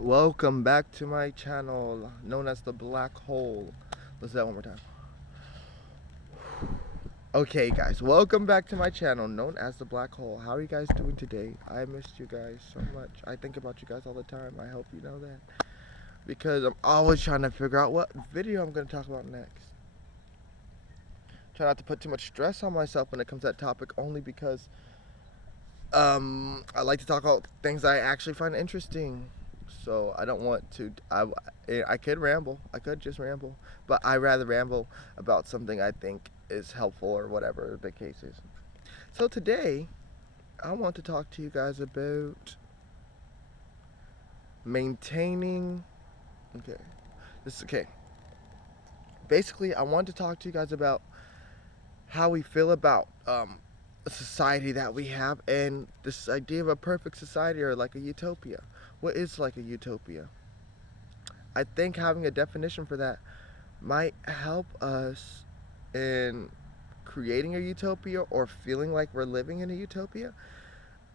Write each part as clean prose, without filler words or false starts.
Welcome back to my channel, known as the Black Hole. Let's do that one more time. Okay, guys, welcome back to my channel, known as the Black Hole. How are you guys doing today? I missed you guys so much. I think about you guys all the time. I hope you know that. Because I'm always trying to figure out what video I'm going to talk about next. Try not to put too much stress on myself when it comes to that topic, only because I like to talk about things I actually find interesting. So I don't want to. I could ramble. I could just ramble, but I rather ramble about something I think is helpful or whatever the case is. So today, I want to talk to you guys about maintaining. Okay, this is okay. Basically, I want to talk to you guys about how we feel about a society that we have and this idea of a perfect society or like a utopia. What is like a utopia? I think having a definition for that might help us in creating a utopia or feeling like we're living in a utopia.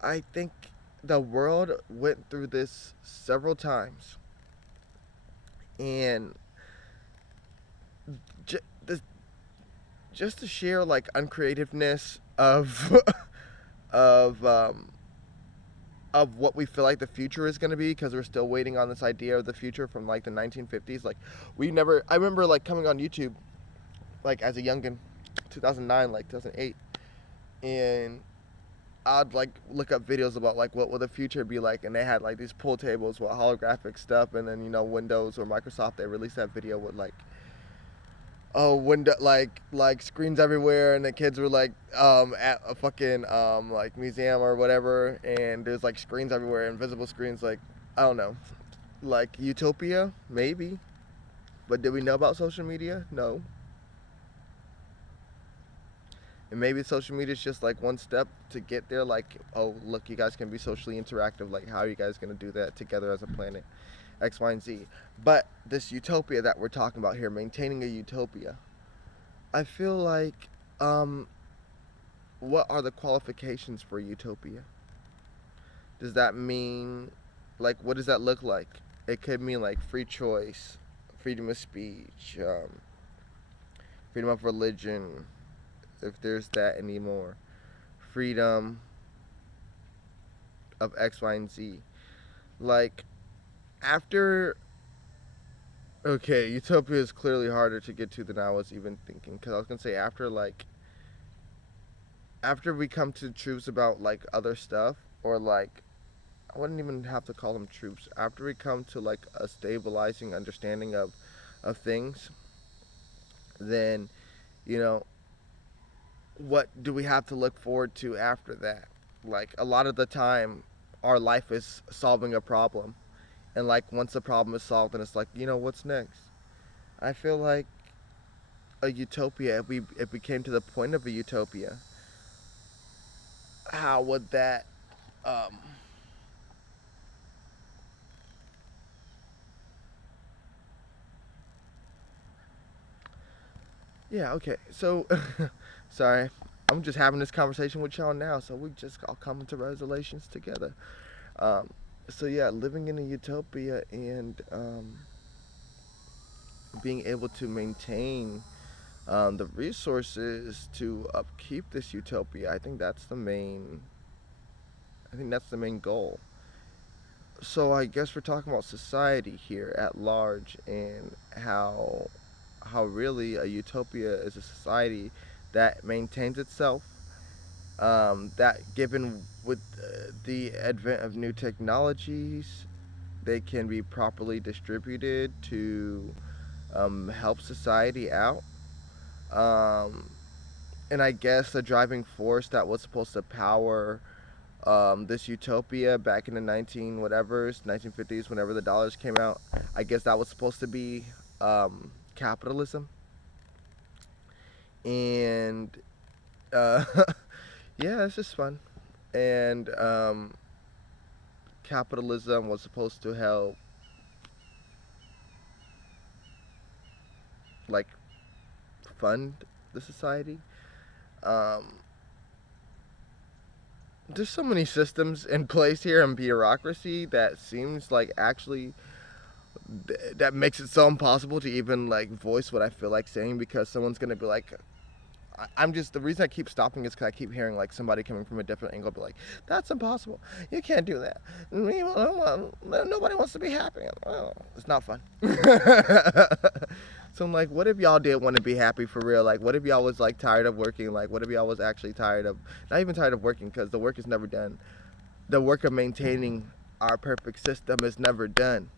I think the world went through this several times, and j- this, just to share like uncreativeness of of um, of what we feel like the future is going to be, because we're still waiting on this idea of the future from like the 1950s. Like I remember like coming on YouTube like as a youngin, 2009, like 2008, and I'd like look up videos about like what will the future be like, and they had like these pool tables with holographic stuff, and then Windows or Microsoft, they released that video with like window like screens everywhere, and the kids were like at a fucking like museum or whatever, and there's like screens everywhere, invisible screens. Like, I don't know, like utopia maybe, but did we know about social media? No. And maybe social media is just like one step to get there. Like, oh, look, you guys can be socially interactive. Like, how are you guys going to do that together as a planet? X, Y, and Z. But this utopia that we're talking about here, maintaining a utopia, I feel like, um, what are the qualifications for utopia? Does that mean, like, what does that look like? It could mean like free choice, freedom of speech, freedom of religion, if there's that anymore, freedom of X, Y, and Z. Like, after. Okay, Utopia is clearly harder to get to than I was even thinking. Because I was going to say, after we come to truths about, like, other stuff, or, like, I wouldn't even have to call them truths. After we come to, like, a stabilizing understanding of things, then, you know, what do we have to look forward to after that? Like, a lot of the time, our life is solving a problem. And, like, once the problem is solved, then it's like, what's next? I feel like a utopia, if we came to the point of a utopia, how would that um yeah, okay. So sorry. I'm just having this conversation with y'all now, so we just all come to resolutions together. Um so yeah, living in a utopia and being able to maintain the resources to upkeep this utopia, I think that's the main goal. So I guess we're talking about society here at large, and how really a utopia is a society that maintains itself. That given with the advent of new technologies, they can be properly distributed to help society out. Um, and I guess the driving force that was supposed to power this utopia back in the 1950s, whenever the dollars came out. I guess that was supposed to be capitalism, and uh, yeah, it's just fun. And capitalism was supposed to help, like, fund the society. Um, there's so many systems in place here and bureaucracy that seems like actually that makes it so impossible to even like voice what I feel like saying, because someone's gonna be like, I'm just, the reason I keep stopping is because I keep hearing like somebody coming from a different angle be like, that's impossible, you can't do that, nobody wants to be happy. Oh, it's not fun. So I'm like, what if y'all did want to be happy for real? Like, what if y'all was like tired of working? Like, what if y'all was actually tired of, not even tired of working, because the work is never done, the work of maintaining our perfect system is never done,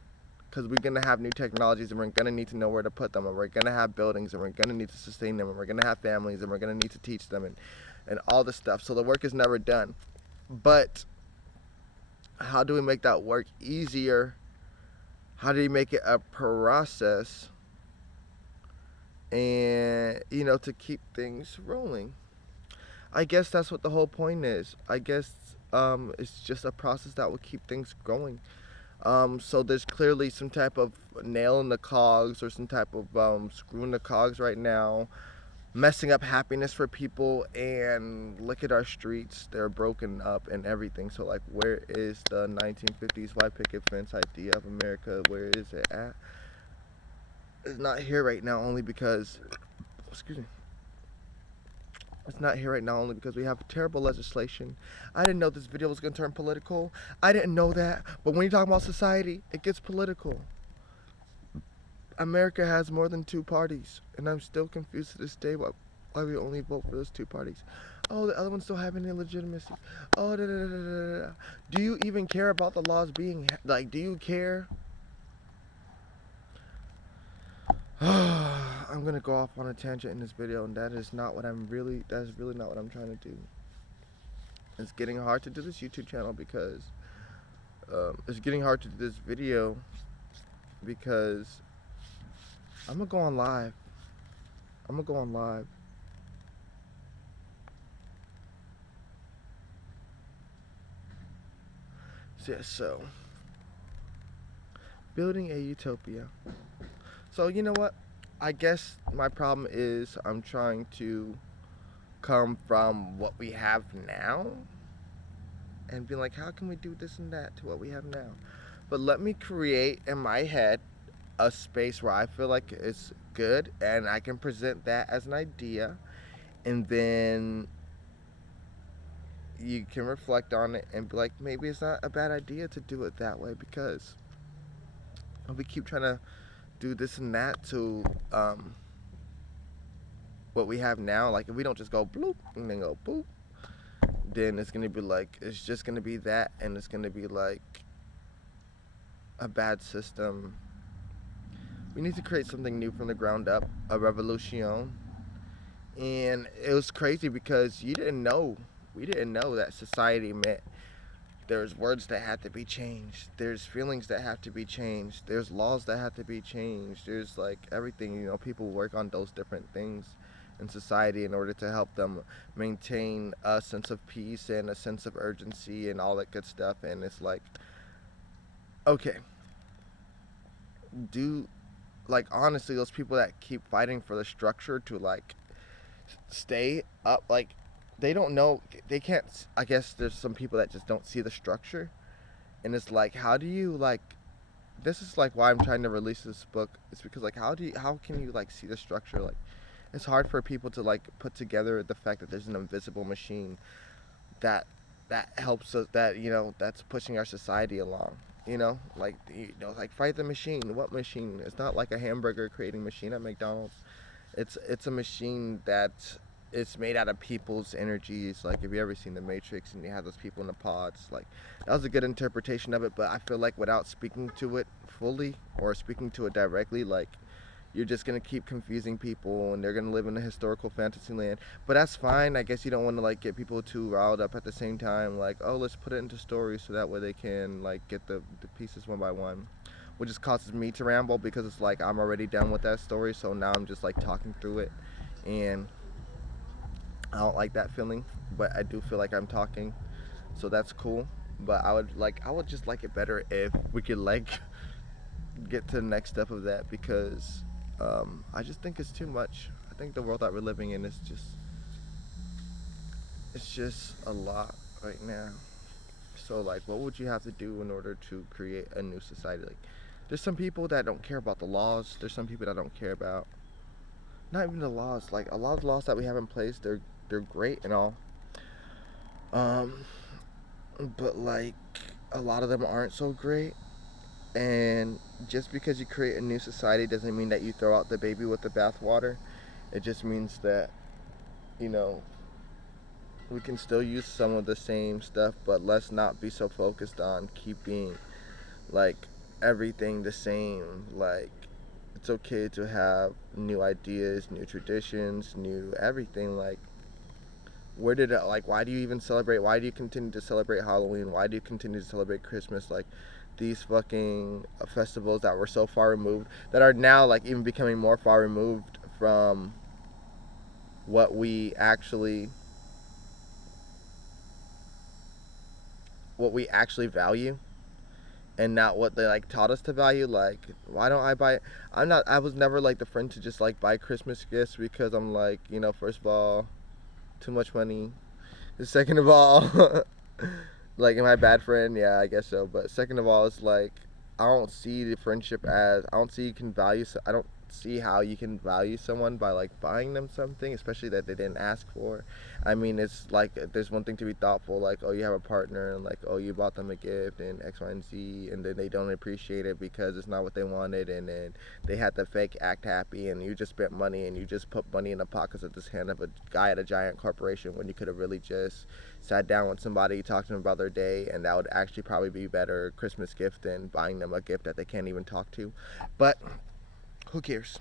because we're going to have new technologies and we're going to need to know where to put them, and we're going to have buildings and we're going to need to sustain them, and we're going to have families and we're going to need to teach them, and all this stuff. So the work is never done. But how do we make that work easier? How do you make it a process, and to keep things rolling? I guess that's what the whole point is. I guess it's just a process that will keep things going. So there's clearly some type of nail in the cogs, or some type of screw in the cogs right now, messing up happiness for people. And look at our streets; they're broken up and everything. So like, where is the 1950s white picket fence idea of America? Where is it at? It's not here right now, only because, excuse me. It's not here right now only because we have terrible legislation. I didn't know this video was going to turn political. I didn't know that. But when you talk about society, it gets political. America has more than two parties, and I'm still confused to this day why we only vote for those two parties. Oh, the other ones don't have any legitimacy. Oh, da, da, da, da, da. Do you even care about the laws being, like, do you care? I'm gonna go off on a tangent in this video, and that is really not what I'm trying to do. It's getting hard to do this YouTube channel because it's getting hard to do this video because I'm gonna go on live. So, yeah, so building a utopia. So you know what? I guess my problem is I'm trying to come from what we have now and be like, how can we do this and that to what we have now? But let me create in my head a space where I feel like it's good and I can present that as an idea, and then you can reflect on it and be like, maybe it's not a bad idea to do it that way, because if we keep trying to do this and that to what we have now, like if we don't just go bloop and then go boop, then it's gonna be like, it's just gonna be that, and it's gonna be like a bad system. We need to create something new from the ground up, a revolution. And it was crazy because we didn't know that society meant there's words that have to be changed, there's feelings that have to be changed, there's laws that have to be changed, there's like everything. People work on those different things in society in order to help them maintain a sense of peace and a sense of urgency and all that good stuff. And it's like, okay, do, like, honestly, those people that keep fighting for the structure to like stay up, like, they don't know, they can't, I guess there's some people that just don't see the structure. And it's like, how do you like, this is like why I'm trying to release this book. It's because like, how can you like see the structure? Like, it's hard for people to like put together the fact that there's an invisible machine that helps us, that that's pushing our society along. Like fight the machine. What machine? It's not like a hamburger creating machine at McDonald's. It's a machine that it's made out of people's energies. Like, have you ever seen The Matrix and you have those people in the pods? Like, that was a good interpretation of it, but I feel like without speaking to it fully or speaking to it directly, like, you're just going to keep confusing people and they're going to live in a historical fantasy land. But that's fine. I guess you don't want to like get people too riled up at the same time. Like, oh, let's put it into stories so that way they can like get the pieces one by one. Which just causes me to ramble because it's like I'm already done with that story, so now I'm just like talking through it, and I don't like that feeling, but I do feel like I'm talking, so that's cool. But I would just like it better if we could like get to the next step of that, because I just think it's too much. I think the world that we're living in is just, it's just a lot. right now. So like, what would you have to do in order to create a new society? Like, there's some people that don't care about the laws. There's some people that don't care about not even the laws. Like a lot of the laws that we have in place, they're great and all. Um, but like a lot of them aren't so great. And just because you create a new society doesn't mean that you throw out the baby with the bathwater. It just means that, you know, we can still use some of the same stuff, but let's not be so focused on keeping like everything the same. Like it's okay to have new ideas, new traditions, new everything. Like where did it like why do you even celebrate? Why do you continue to celebrate Halloween? Why do you continue to celebrate Christmas? Like these fucking festivals that were so far removed that are now like even becoming more far removed from what we actually value and not what they like taught us to value. Like why don't I buy I was never like the friend to just like buy Christmas gifts because I'm like, first of all, too much money. Second of all, like, am I a bad friend? Yeah, I guess so. But second of all, it's like I don't see the friendship as I don't see you can value. I don't see how you can value someone by like buying them something, especially that they didn't ask for. I mean, it's like there's one thing to be thoughtful, like oh you have a partner and like oh you bought them a gift and X, Y, and Z, and then they don't appreciate it because it's not what they wanted, and then they had to fake act happy, and you just spent money and you just put money in the pockets of this hand of a guy at a giant corporation when you could have really just sat down with somebody, talked to them about their day, and that would actually probably be a better Christmas gift than buying them a gift that they can't even talk to. But who cares?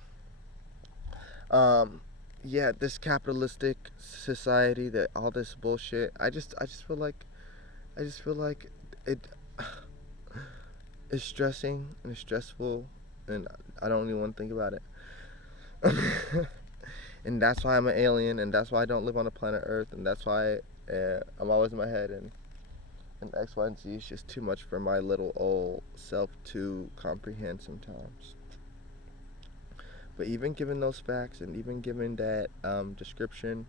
Um, yeah, this capitalistic society, that all this bullshit. I just feel like it is stressing and it's stressful, and I don't even want to think about it. And that's why I'm an alien, and that's why I don't live on the planet Earth, and that's why I'm always in my head, and X, Y, and Z is just too much for my little old self to comprehend sometimes. But even given those facts and even given that description,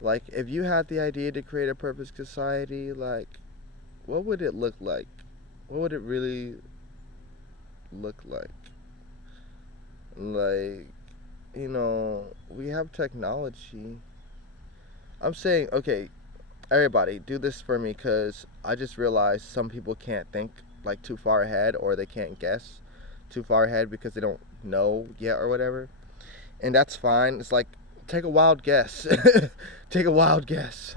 like if you had the idea to create a perfect society, like what would it look like? What would it really look like? Like, we have technology. I'm saying, okay, everybody, do this for me because I just realized some people can't think like too far ahead or they can't guess too far ahead because they don't know yet or whatever. And that's fine. It's like take a wild guess. Take a wild guess.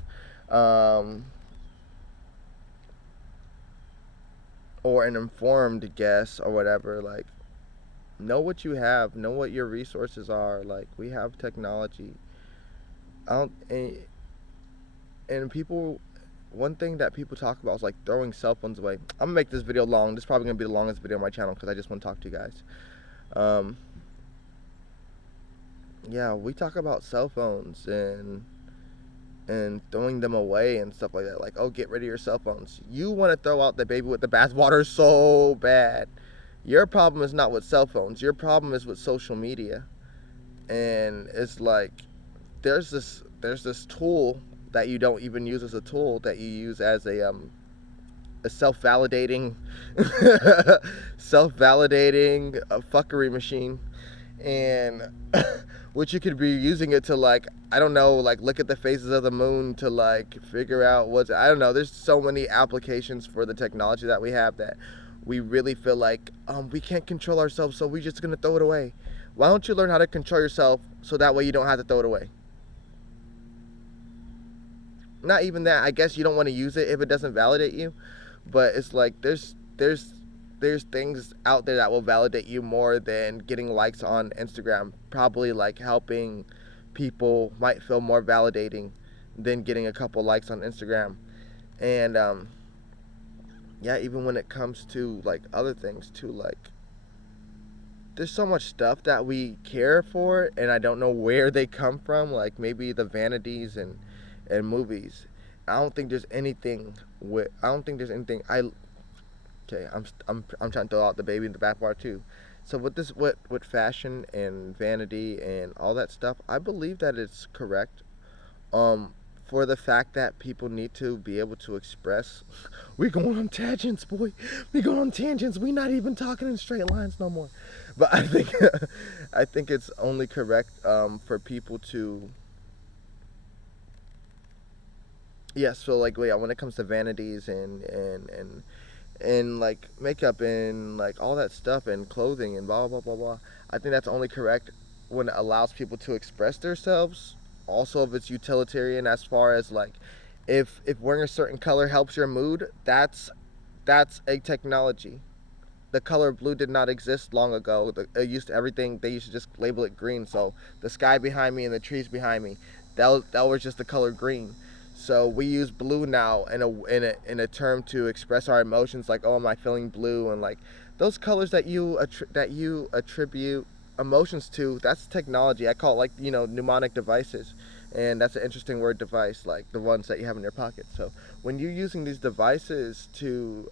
Um, or an informed guess or whatever. Like know what you have, know what your resources are. Like we have technology. I don't and people one thing that people talk about is like throwing cell phones away. I'm gonna make this video long. This is probably gonna be the longest video on my channel because I just want to talk to you guys. Um, yeah, we talk about cell phones and throwing them away and stuff like that. Like, oh, get rid of your cell phones. You want to throw out the baby with the bathwater so bad. Your problem is not with cell phones. Your problem is with social media. And it's like there's this tool that you don't even use as a tool that you use as a self-validating self-validating fuckery machine, and which you could be using it to like I don't know, like look at the phases of the moon to like figure out what's I don't know. There's so many applications for the technology that we have that we really feel like we can't control ourselves, so we're just gonna throw it away. Why don't you learn how to control yourself so that way you don't have to throw it away? Not even that. I guess you don't want to use it if it doesn't validate you, but it's like there's things out there that will validate you more than getting likes on Instagram. Probably like helping people might feel more validating than getting a couple likes on Instagram. And yeah, even when it comes to like other things too, like there's so much stuff that we care for and I don't know where they come from, like maybe the vanities and movies. I don't think there's anything I don't think there's anything I okay, I'm trying to throw out the baby in the bathwater too. So with this, with fashion and vanity and all that stuff, I believe that it's correct. Um, for the fact that people need to be able to express. We going on tangents, boy. We going on tangents. We not even talking in straight lines no more. But I think I think it's only correct for people to. Yeah, so like yeah, when it comes to vanities and like makeup and like all that stuff and clothing and blah blah blah blah, I think that's only correct when it allows people to express themselves. Also, if it's utilitarian, as far as like, if wearing a certain color helps your mood, that's a technology. The color blue did not exist long ago. It used to, everything they used to just label it green. So the sky behind me and the trees behind me, that was just the color green. So we use blue now in a term to express our emotions, like, oh, am I feeling blue, and like those colors that you attribute emotions to. That's technology. I call it, like, mnemonic devices, and that's an interesting word, device, like the ones that you have in your pocket. So when you're using these devices to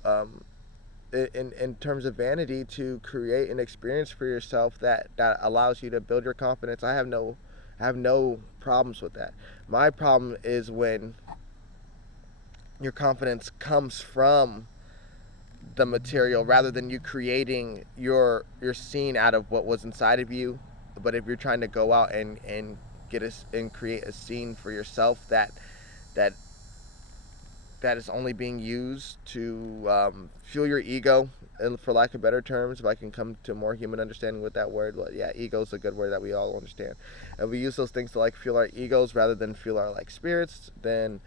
in terms of vanity, to create an experience for yourself that allows you to build your confidence, I have no problems with that. My problem is when your confidence comes from the material rather than you creating your scene out of what was inside of you. But if you're trying to go out and create a scene for yourself that that is only being used to fuel your ego, and for lack of better terms, if I can come to a more human understanding with that word, well, yeah, ego is a good word that we all understand. If we use those things to like fuel our egos rather than fuel our like spirits, then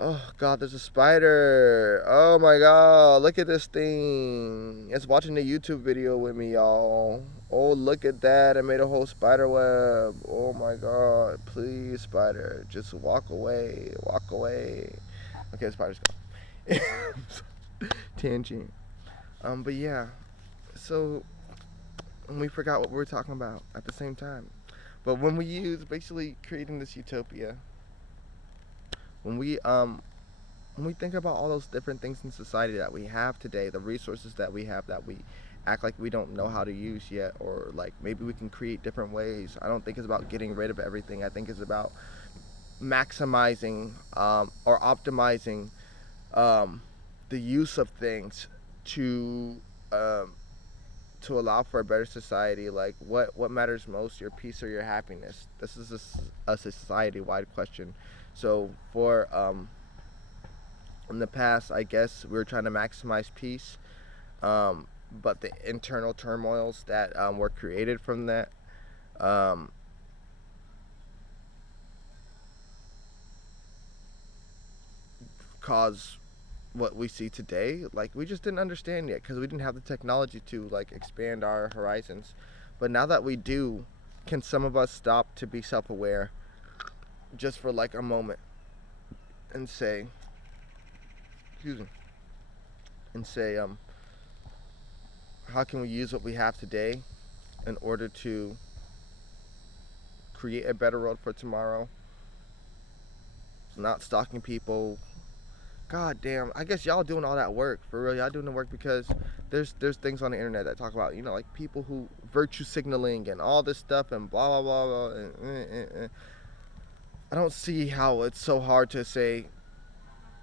oh god, there's a spider. Oh my god, look at this thing. It's watching a YouTube video with me, y'all. Oh, look at that. I made a whole spider web. Oh my god. Please, spider, just walk away. Walk away. Okay, the spider's gone. Tangent. But yeah. So we forgot what we were talking about at the same time. But when we use basically creating this utopia, when we think about all those different things in society that we have today, the resources that we have that we act like we don't know how to use yet, or like maybe we can create different ways. I don't think it's about getting rid of everything. I think it's about maximizing or optimizing the use of things to um, to allow for a better society. Like what matters most, your peace or your happiness? This is a society-wide question. So for in the past, I guess we were trying to maximize peace, but the internal turmoils that were created from that um, cause what we see today. Like, we just didn't understand yet because we didn't have the technology to like expand our horizons. But now that we do, can some of us stop to be self-aware just for like a moment and say, excuse me, and say, how can we use what we have today in order to create a better world for tomorrow? Not stalking people. God damn, I guess y'all doing all that work for real. Y'all doing the work because there's things on the internet that talk about, like people who virtue signaling and all this stuff and blah blah blah blah. I don't see how it's so hard to say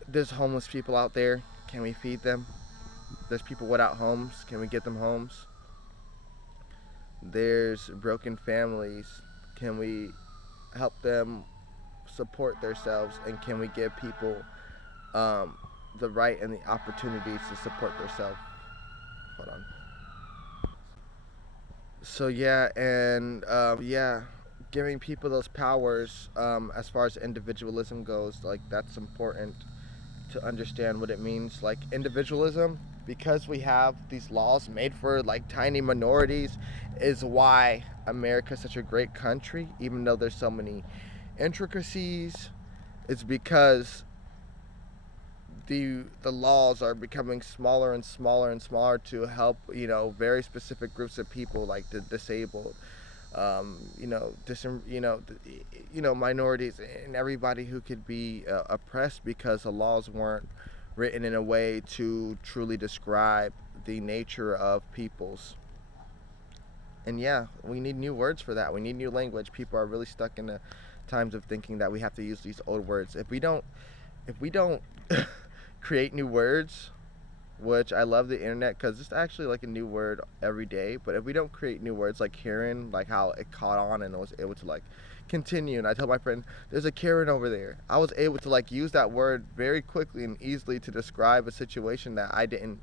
there's homeless people out there. Can we feed them? There's people without homes. Can we get them homes? There's broken families. Can we help them support themselves? And can we give people the right and the opportunities to support themselves? Hold on. So yeah, and yeah, giving people those powers, as far as individualism goes, like that's important to understand what it means. Like individualism, because we have these laws made for like tiny minorities, is why America's such a great country, even though there's so many intricacies. It's because the laws are becoming smaller and smaller and smaller to help, very specific groups of people, like the disabled, minorities, and everybody who could be oppressed, because the laws weren't written in a way to truly describe the nature of peoples. And yeah, we need new words for that. We need new language. People are really stuck in times of thinking that we have to use these old words. If we don't create new words, which I love the internet because it's actually like a new word every day. But if we don't create new words like Karen, like how it caught on and was able to like continue, and I tell my friend, "There's a Karen over there." I was able to like use that word very quickly and easily to describe a situation that I didn't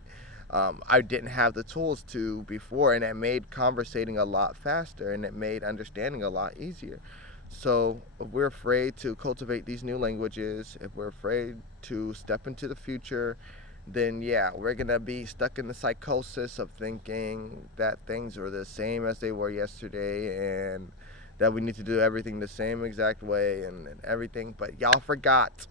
have the tools to before, and it made conversating a lot faster and it made understanding a lot easier. So if we're afraid to cultivate these new languages, if we're afraid to step into the future, then yeah, we're gonna be stuck in the psychosis of thinking that things are the same as they were yesterday and that we need to do everything the same exact way and everything. But y'all forgot.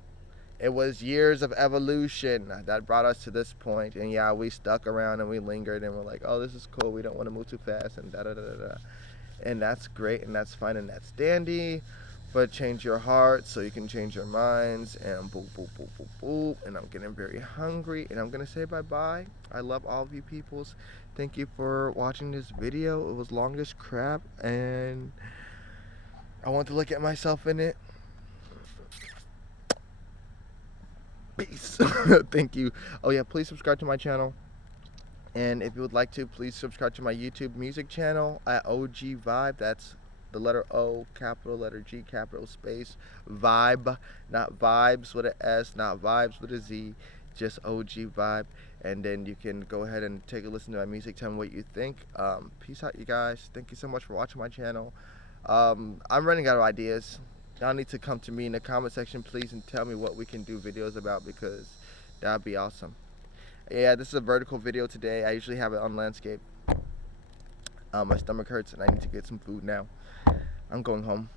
It was years of evolution that brought us to this point. And yeah, we stuck around and we lingered and we're like, oh, this is cool. We don't want to move too fast and da da da da. And that's great and that's fine and that's dandy. But change your heart so you can change your minds. And boop, boop, boop, boop, boop. And I'm getting very hungry. And I'm going to say bye-bye. I love all of you peoples. Thank you for watching this video. It was long as crap. And I want to look at myself in it. Peace. Thank you. Oh yeah, please subscribe to my channel. And if you would like to, please subscribe to my YouTube music channel at OG Vibe. That's the letter O, capital letter G, capital space, Vibe. Not vibes with an S, not vibes with a Z, just OG Vibe. And then you can go ahead and take a listen to my music, tell me what you think. Peace out, you guys. Thank you so much for watching my channel. I'm running out of ideas. Y'all need to come to me in the comment section, please, and tell me what we can do videos about, because that'd be awesome. Yeah, this is a vertical video today. I usually have it on landscape. My stomach hurts and I need to get some food now. I'm going home.